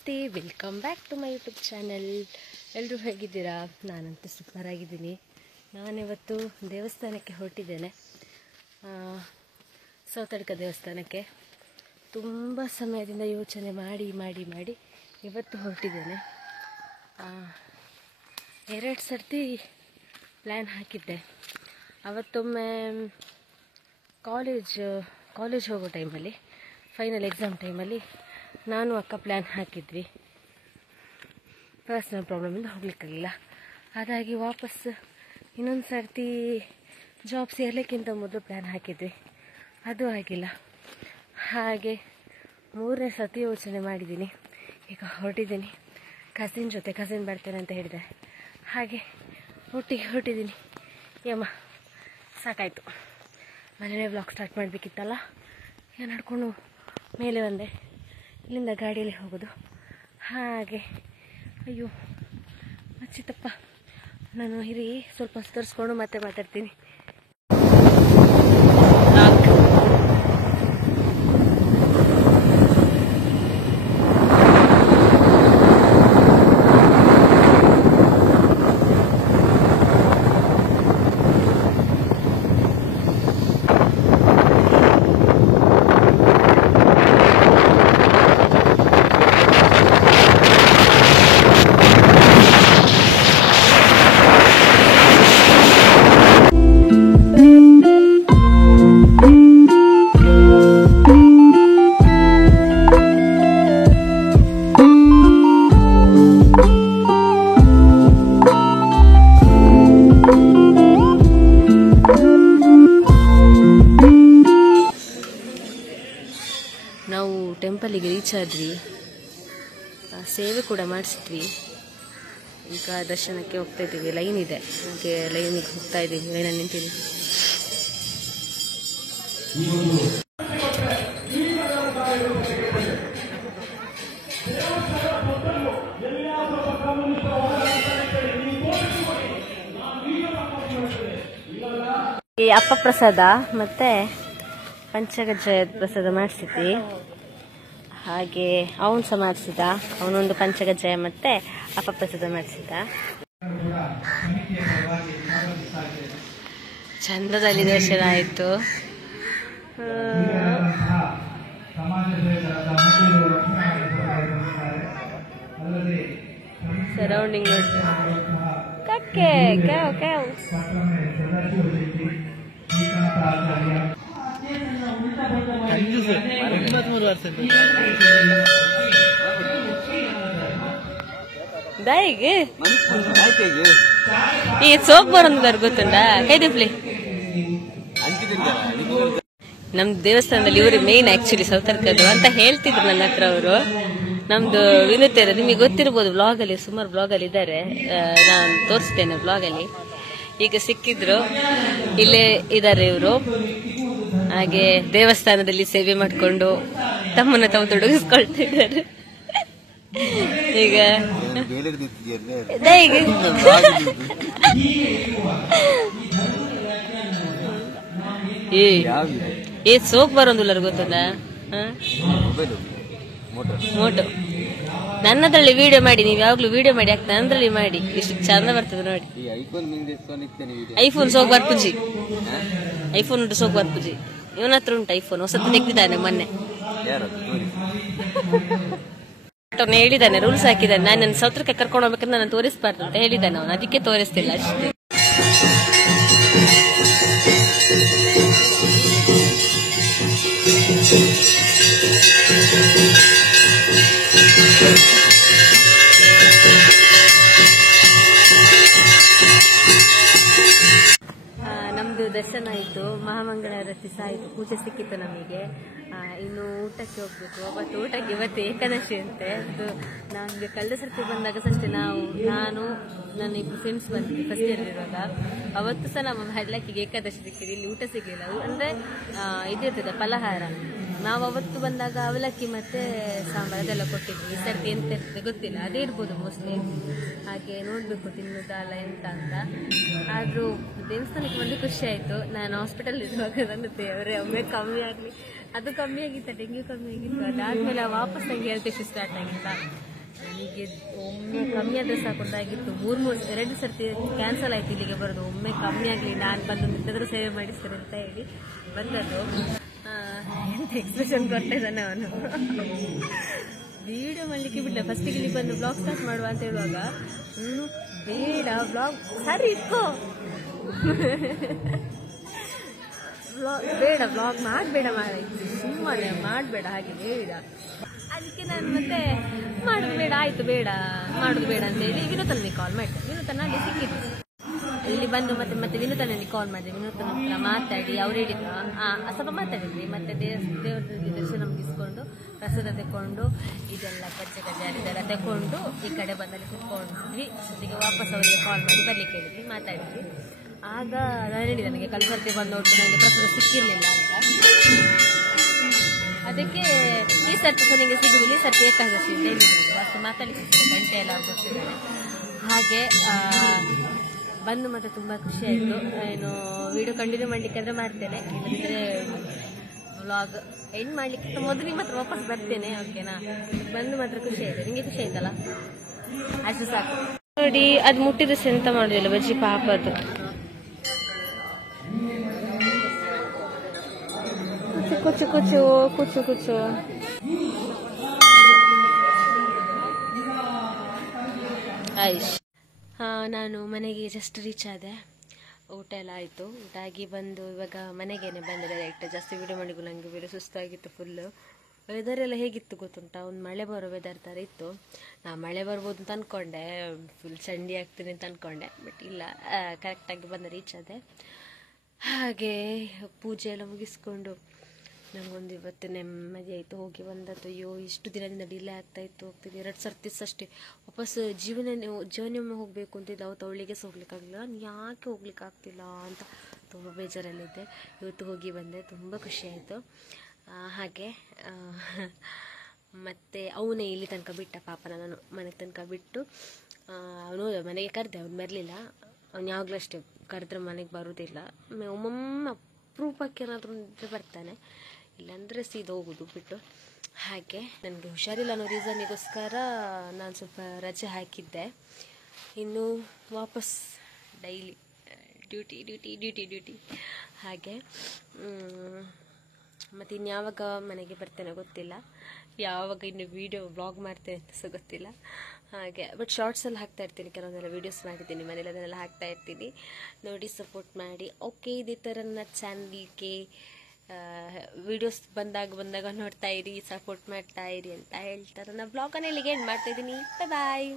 ನಮಸ್ತೆ, welcome back to my YouTube channel. ಎಲ್ಲರೂ ಹೇಗಿದ್ದೀರಾ? ನಾನಂತೂ ಸೂಪರ್ ಆಗಿದ್ದೀನಿ. ನಾನಿವತ್ತು ದೇವಸ್ಥಾನಕ್ಕೆ ಹೊರಟಿದ್ದೇನೆ, ಸೌತಡ್ಕ ದೇವಸ್ಥಾನಕ್ಕೆ. ತುಂಬ ಸಮಯದಿಂದ ಯೋಚನೆ ಮಾಡಿ ಮಾಡಿ ಮಾಡಿ ಇವತ್ತು ಹೊರಟಿದ್ದೇನೆ. 2 ಸರ್ತಿ ಪ್ಲ್ಯಾನ್ ಹಾಕಿದ್ದೆ. ಅವತ್ತೊಮ್ಮೆ ಕಾಲೇಜ್ ಹೋಗೋ ಟೈಮಲ್ಲಿ, ಫೈನಲ್ ಎಕ್ಸಾಮ್ ಟೈಮಲ್ಲಿ ನಾನು ಅಕ್ಕ ಪ್ಲ್ಯಾನ್ ಹಾಕಿದ್ವಿ. ಪರ್ಸ್ನಲ್ ಪ್ರಾಬ್ಲಮಿಂದ ಹೋಗ್ಲಿಕ್ಕಾಗಿಲ್ಲ. ಹಾಗಾಗಿ ವಾಪಸ್ ಇನ್ನೊಂದು ಸರ್ತಿ ಜಾಬ್ ಸೇರಲಿಕ್ಕಿಂತ ಮೊದಲು ಪ್ಲ್ಯಾನ್ ಹಾಕಿದ್ವಿ, ಅದು ಆಗಿಲ್ಲ. ಹಾಗೆ 3ನೇ ಸರ್ತಿ ಯೋಚನೆ ಮಾಡಿದ್ದೀನಿ. ಈಗ ಹೊರಟಿದ್ದೀನಿ ಕಸಿನ್ ಬರ್ತೇನೆ ಅಂತ ಹೇಳಿದೆ. ಹಾಗೆ ಒಟ್ಟಿಗೆ ಹೊರಟಿದ್ದೀನಿ. ಯಮ್ಮ ಸಾಕಾಯಿತು. ಮನೆಯೇ ವ್ಲಾಗ್ ಸ್ಟಾರ್ಟ್ ಮಾಡಬೇಕಿತ್ತಲ್ಲ. ಈಗ ನಡ್ಕೊಂಡು ಮೇಲೆ ಬಂದೆ. ಇಲ್ಲಿಂದ ಗಾಡಿಯಲ್ಲಿ ಹೋಗೋದು. ಹಾಗೆ ಅಯ್ಯೋ ಮಚ್ಚಿತಪ್ಪ, ನಾನು ಹಿರಿ ಸ್ವಲ್ಪ ತರಿಸ್ಕೊಂಡು ಮತ್ತೆ ಮಾತಾಡ್ತೀನಿ. ನಾವು ಟೆಂಪಲಿಗೆ ರೀಚ್ ಆದ್ವಿ, ಸೇವೆ ಕೂಡ ಮಾಡಿಸಿದ್ವಿ. ಈಗ ದರ್ಶನಕ್ಕೆ ಹೋಗ್ತಾ ಇದ್ದೀವಿ. ಲೈನ್ ಇದೆ, ಹಾಗೆ ಲೈನಿಗೆ ಹೋಗ್ತಾ ಇದ್ದೀವಿ. ಲೈನಲ್ಲಿ ನಿಂತಿದ್ದೀವಿ. ಈ ಅಪ್ಪ ಪ್ರಸಾದ ಮತ್ತೆ ಪಂಚಗಜ್ಜಾಯ ಪ್ರಸಾದ ಮಾಡಿಸಿದ್ವಿ. ಹಾಗೆ ಅವನು ಸಹ ಮಾಡಿಸಿದ. ಅವನೊಂದು ಪಂಚಗಜ್ಜಾಯ ಮತ್ತೆ ಅಪ್ಪ ಪ್ರಸಾದ ಮಾಡಿಸಿದ. ಚಂದದಲ್ಲಿ ದರ್ಶನ ಆಯಿತು. ಸರೌಂಡಿಂಗ್ ನೋಡಿ. ಕಕ್ಕೆ ಕ್ಯಾವ್ ಕ್ಯಾವ್. ದಾಯಿಗೆ ಈ ಸೋಪ್ ಬರೋದಾರ ಗೊತ್ತುಂಟ ಕೈದಿಪ್ಲಿ. ನಮ್ದು ದೇವಸ್ಥಾನದಲ್ಲಿ ಇವರು ಮೇನ್ ಆಕ್ಚುಲಿ ಸೌತಡ್ಕದು ಅಂತ ಹೇಳ್ತಿದ್ರು ನನ್ನ ಹತ್ರ ಅವರು. ನಮ್ದು ವಿನೂತರು ನಿಮಗೆ ಗೊತ್ತಿರ್ಬೋದು, ಬ್ಲಾಗಲ್ಲಿ ಸುಮಾರು ಬ್ಲಾಗಲ್ಲಿ ಇದ್ದಾರೆ, ನಾನು ತೋರಿಸ್ತೇನೆ ಬ್ಲಾಗಲ್ಲಿ. ಈಗ ಸಿಕ್ಕಿದ್ರು, ಇಲ್ಲೇ ಇದ್ದಾರೆ ಇವರು. ಹಾಗೆ ದೇವಸ್ಥಾನದಲ್ಲಿ ಸೇವೆ ಮಾಡಿಕೊಂಡು ತಮ್ಮನ್ನ ತಾವು ತೊಡಗಿಸ್ಕೊಳ್ತಿದ್ದಾರೆ. ಈಗ ಏ ಸೋಪ್ ಬರೋದಿಲ್ಲ ಗೊತ್ತಲ್ಲ. ಮೋಟೋ ನನ್ನದ್ರಲ್ಲಿ ವಿಡಿಯೋ ಮಾಡಿ, ನೀವು ಯಾವಾಗ್ಲೂ ವಿಡಿಯೋ ಮಾಡಿ ಆಗ್ತದೆ, ನನ್ನದ್ರಲ್ಲಿ ಮಾಡಿ. ಎಷ್ಟು ಚಂದ ಬರ್ತದೆ ನೋಡಿ. ಐಫೋನ್ ಸೋಪ್ ಬರ್ಪುಜಿ, ಐಫೋನ್ ಉಂಟು ಸೋಪ್ ಬರ್ಪುಜಿ. ಇವನ ಹತ್ರ ಉಂಟು ಐಫೋನ್, ಹೊಸತ್ತು ತೆಗ್ದಿದ್ದಾನೆ ಮೊನ್ನೆ. ಹೇಳಿದ್ದಾನೆ, ರೂಲ್ಸ್ ಹಾಕಿದ್ದಾನೆ, ನಾನು ನನ್ನ ಸೌತ್ರಕ್ಕೆ ಕರ್ಕೊಂಡು ಹೋಗ್ಬೇಕಂದ್ರೆ ನಾನು ತೋರಿಸಬಾರ್ದು ಅಂತ ಹೇಳಿದ್ದಾನೆ ಅವನು. ಅದಕ್ಕೆ ತೋರಿಸ್ತಿಲ್ಲ ಅಷ್ಟೇ. ನಮ್ದು ದರ್ಶನ ಆಯಿತು, ಮಹಾಮಂಗಳಾರತಿ ಸಹ ಆಯಿತು, ಪೂಜೆ ಸಿಕ್ಕಿತ್ತು ನಮಗೆ. ಇನ್ನು ಊಟಕ್ಕೆ ಹೋಗ್ಬೇಕು. ಬಟ್ ಊಟಕ್ಕೆ ಇವತ್ತು ಏಕಾದಶಿ ಅಂತೆ. ಅದು ನಮಗೆ ಕಳೆದ ಸರ್ತಿ ಬಂದಾಗ ಸಂಜೆ ನಾನು ನನ್ನ 2 ಫ್ರೆಂಡ್ಸ್ ಬಂದಿದ್ವಿ ಫಸ್ಟ್ ಇಯರ್ ಇರುವಾಗ. ಅವತ್ತು ಸಹ ನಮ್ಮ ಹಳ್ಳಕ್ಕಿಗೆ ಏಕಾದಶಿ ಸಿಕ್ಕಿದೆ. ಇಲ್ಲಿ ಊಟ ಸಿಗಲಿಲ್ಲ, ಅಂದರೆ ಇದಿರ್ತದೆ ಫಲಹಾರ. ನಾವು ಅವತ್ತು ಬಂದಾಗ ಅವಲಕ್ಕಿ ಮತ್ತೆ ಸಾಂಬಾರು ಅದೆಲ್ಲ ಕೊಟ್ಟಿದ್ವಿ. ಈ ಸರ್ತಿ ಎಂತ ಇರ್ತದೆ ಗೊತ್ತಿಲ್ಲ, ಅದೇ ಇರ್ಬೋದು ಮೋಸ್ಟ್ಲಿ. ಹಾಗೆ ನೋಡಬೇಕು ತಿನ್ನೋದಲ್ಲ ಎಂತ ಅಂತ. ಆದರೂ ದೇವಸ್ಥಾನಕ್ಕೆ ಬಂದು ಖುಷಿ ಆಯಿತು. ನಾನು ಹಾಸ್ಪಿಟಲ್ ಇರುವಾಗ ನನ್ನ ದೇವರೇ ಒಮ್ಮೆ ಕಮ್ಮಿ ಆಗಲಿ, ಅದು ಕಮ್ಮಿ ಆಗಿತ್ತು, ಡೆಂಗ್ಯೂ ಕಮ್ಮಿ ಆಗಿತ್ತು. ಅದಾದಮೇಲೆ ವಾಪಸ್ ನಂಗೆ ಹೆಲ್ತ್ ಇಶ್ಯೂ ಸ್ಟಾರ್ಟ್ ಆಗಿತ್ತ. ನನಗೆ ಒಮ್ಮೆ ಕಮ್ಮಿ ಆದರೆ ಸಾಕೊಂಡಾಗಿತ್ತು, ಎರಡು ಸರ್ತಿ ಕ್ಯಾನ್ಸಲ್ ಆಯ್ತು ಇಲ್ಲಿಗೆ ಬರೋದು. ಒಮ್ಮೆ ಕಮ್ಮಿ ಆಗಲಿ, ನಾನು ಬಂದು ನಿಂತಾದ್ರೂ ಸೇವೆ ಮಾಡಿಸ್ತೇನೆ ಅಂತ ಹೇಳಿ ಬಂದದ್ದು. ಎಂತ ಎಕ್ಸ್ಪ್ರೆಷನ್ ಕೊಡ್ತಾ ಇದ್ದಾನೆ ಅವನು. ವಿಡಿಯೋ ಮಾಡಲಿಕ್ಕೆ ಬಿಟ್ಟ. ಫಸ್ಟಿಗೆ ಇಲ್ಲಿ ಬಂದು ಬ್ಲಾಗ್ ಸ್ಟಾರ್ಟ್ ಮಾಡುವ ಅಂತ ಹೇಳುವಾಗ ಬೇಡ ಬ್ಲಾಗ್ ಸರಿ ಇಟ್ಕೋ, ಬೇಡ ಬ್ಲಾಗ್ ಮಾಡಬೇಡ ಸುಮ್ಮನೆ ಮಾಡಬೇಡ ಹಾಗೆ ಬೇಡ. ಅದಕ್ಕೆ ನಾನು ಮತ್ತೆ ಮಾಡೋದು ಬೇಡ, ಆಯ್ತು ಬೇಡ ಮಾಡೋದು ಬೇಡ ಅಂತ ಹೇಳಿ ವಿನೂತನಿಗೆ ಕಾಲ್ ಮಾಡಿದೆ. ವಿನೂತನ ಅಲ್ಲಿ ಸಿಕ್ಕಿದ್ರು. ಇಲ್ಲಿ ಬಂದು ಮತ್ತೆ ವಿನೂತನಲ್ಲಿ ಕಾಲ್ ಮಾಡಿದೆ. ವಿನೂತನ ಹತ್ರ ಮಾತಾಡಿ ಅವ್ರು ಹೇಳಿದ್ರು, ಸ್ವಲ್ಪ ಮಾತಾಡಿದ್ವಿ. ಮತ್ತೆ ದೇವ್ರಿಗೆ ದರ್ಶನ ಮುಗಿಸ್ಕೊಂಡು ಪ್ರಸಾದ ತೆಕೊಂಡು ಇದೆಲ್ಲ ಕಜ್ಜೆ ಇದೆಲ್ಲ ತೆಕೊಂಡು ಈ ಕಡೆ ಬಂದಲ್ಲಿ ಕುತ್ಕೊಂಡ್ವಿ. ಸದ್ಯಕ್ಕೆ ವಾಪಸ್ ಅವರಿಗೆ ಕಾಲ್ ಮಾಡಿ ಬರ್ಲಿಕ್ಕೆ ಹೇಳಿದ್ವಿ, ಮಾತಾಡಿದ್ವಿ. ಆಗ ನಾನು ಹೇಳಿದೆ ನನಗೆ ಕಲ್ಸರ್ತಿ ಬಂದು ನೋಡ್ತು ನನಗೆ ಪ್ರಸಾದ ಸಿಕ್ಕಿರಲಿಲ್ಲ ಅಂತ. ಅದಕ್ಕೆ ಈ ಸರ್ತಿ ನನಗೆ ಸಿಗುವುದಿಲ್ಲ, ಈ ಸರ್ತಿ ಏಕಾದಶಿ ಅಂತ ಹೇಳಿದ್ರು. ಅಷ್ಟು ಮಾತಾಡಲಿಕ್ಕೆ ಗಂಟೆ ಎಲ್ಲ ಗೊತ್ತಿದ್ದಾರೆ. ಹಾಗೆ ಬಂದು ಮತ್ತೆ ತುಂಬ ಖುಷಿ ಆಯಿತು. ಏನು ವಿಡಿಯೋ ಕಂಟಿನ್ಯೂ ಮಾಡಲಿಕ್ಕಾದ್ರೆ ಮಾಡ್ತೇನೆ, ಇಲ್ಲದಿದ್ದರೆ ವ್ಲಾಗ್ ಎಂಡ್ ಮಾಡಲಿಕ್ಕೆ ಮೊದಲು ನಿಮ್ಮ ಹತ್ರ ವಾಪಸ್ ಬರ್ತೇನೆ. ಓಕೆನಾ? ಬಂದು ಮಾತ್ರ ಖುಷಿ ಆಯಿತು. ನಿಮಗೆ ಖುಷಿ ಆಯ್ತಲ್ಲ? ಅಷ್ಟು ಸಾಕು. ನೋಡಿ, ಅದು ಮುಟ್ಟಿದ ಎಂತ ಮಾಡೋದಿಲ್ಲ ಬಜ್ಜಿ ಪಾಪದ್ದು. ಕುಚ್ಚು ಕುಚ್ಚು ಕುಚ್ಚು ಕುಚ್ಚು ಆಯ್ಷ್. ನಾನು ಮನೆಗೆ ಜಸ್ಟ್ ರೀಚ್ ಆದೆ. ಊಟ ಎಲ್ಲ ಆಯಿತು. ಊಟ ಆಗಿ ಬಂದು ಇವಾಗ ಮನೆಗೇನೆ ಬಂದೆ ಡೈರೆಕ್ಟ್. ಜಾಸ್ತಿ ವಿಡಿಯೋ ಮಾಡಿಗೂ ನನಗೆ ಬೇರೆ ಸುಸ್ತಾಗಿತ್ತು ಫುಲ್ಲು. ವೆದರ್ ಎಲ್ಲ ಹೇಗಿತ್ತು ಗೊತ್ತುಂಟಾ? ಒಂದು ಮಳೆ ಬರೋ ವೆದರ್ ಥರ ಇತ್ತು. ನಾ ಮಳೆ ಬರ್ಬೋದು ಅಂತ ಅಂದ್ಕೊಂಡೆ, ಫುಲ್ ಚಂಡಿ ಆಗ್ತೀನಿ ಅಂತ ಅಂದ್ಕೊಂಡೆ. ಬಟ್ ಇಲ್ಲ, ಕರೆಕ್ಟಾಗಿ ಬಂದು ರೀಚ್ ಆದೆ. ಹಾಗೆ ಪೂಜೆ ಎಲ್ಲ ಮುಗಿಸ್ಕೊಂಡು ನನಗೊಂದು ಇವತ್ತು ನೆಮ್ಮದಿ ಆಯಿತು. ಹೋಗಿ ಬಂದದ್ದು. ಅಯ್ಯೋ, ಇಷ್ಟು ದಿನದಿಂದ ಡಿಲೇ ಆಗ್ತಾಯಿತ್ತು, ಹೋಗ್ತಿದ್ದೆ 2 ಸರ್ತಿ ಅಷ್ಟೇ. ವಾಪಸ್ ಜೀವನೊಮ್ಮೆ ಹೋಗಬೇಕು ಅಂತಿದ್ದು, ಅವತ್ತು ಅವಳಿಗೆ ಸಹ ಹೋಗ್ಲಿಕ್ಕಾಗಲಿಲ್ಲ. ನಾನು ಯಾಕೆ ಹೋಗ್ಲಿಕ್ಕಾಗ್ತಿಲ್ಲ ಅಂತ ತುಂಬ ಬೇಜಾರಲ್ಲಿದ್ದೆ. ಇವತ್ತು ಹೋಗಿ ಬಂದೆ, ತುಂಬ ಖುಷಿಯಾಯಿತು. ಹಾಗೆ ಮತ್ತು ಅವನೇ ಇಲ್ಲಿ ತನಕ ಬಿಟ್ಟ ಪಾಪನ. ನಾನು ಮನೆಗೆ ತನಕ ಬಿಟ್ಟು ಅವನು ಮನೆಗೆ ಕರೆದೆ, ಅವ್ನು ಬರಲಿಲ್ಲ. ಅವ್ನು ಯಾವಾಗಲೂ ಅಷ್ಟೇ ಕರೆದ್ರೆ ಮನೆಗೆ ಬರೋದಿಲ್ಲ. ಒಮ್ಮೊಮ್ಮೆ ಅಪರೂಪಕ್ಕೆ ಏನಾದರೂ ಬರ್ತಾನೆ, ಇಲ್ಲಾಂದರೆ ಸೀದಾ ಹೋಗೋದು ಬಿಟ್ಟು. ಹಾಗೆ ನನಗೆ ಹುಷಾರಿಲ್ಲ ಅನ್ನೋ ರೀಸನ್ನಿಗೋಸ್ಕರ ನಾನು ಸ್ವಲ್ಪ ರಜೆ ಹಾಕಿದ್ದೆ. ಇನ್ನು ವಾಪಸ್ ಡೈಲಿ ಡ್ಯೂಟಿ. ಹಾಗೆ ಮತ್ತು ಇನ್ಯಾವಾಗ ಮನೆಗೆ ಬರ್ತೇನೆ ಗೊತ್ತಿಲ್ಲ, ಯಾವಾಗ ಇನ್ನು ವೀಡಿಯೋ ವ್ಲಾಗ್ ಮಾಡ್ತೇನೆ ಅಂತ ಸಹ ಗೊತ್ತಿಲ್ಲ. ಹಾಗೆ ಬಟ್ ಶಾರ್ಟ್ಸಲ್ಲಿ ಹಾಕ್ತಾ ಇರ್ತೀನಿ, ಕೆಲವೊಂದೆಲ್ಲ ವೀಡಿಯೋಸ್ ಮಾಡಿದ್ದೀನಿ ಮನೇಲಿ, ಅದನ್ನೆಲ್ಲ ಹಾಕ್ತಾ ಇರ್ತೀನಿ. ನೋಡಿ, ಸಪೋರ್ಟ್ ಮಾಡಿ. ಓಕೆ, ಇದೇ ಥರ ನನ್ನ ಚಾನಲ್ಗೆ ವೀಡಿಯೋಸ್ ಬಂದಾಗ ನೋಡ್ತಾ ಇರಿ, ಸಪೋರ್ಟ್ ಮಾಡ್ತಾ ಇರಿ ಅಂತ ಹೇಳ್ತಾರೆ. ನನ್ನ ಬ್ಲಾಗನ್ನು ಇಲ್ಲಿಗೆ ಎಂಡ್ ಮಾಡ್ತಾಯಿದ್ದೀನಿ. ಬಾಯ್.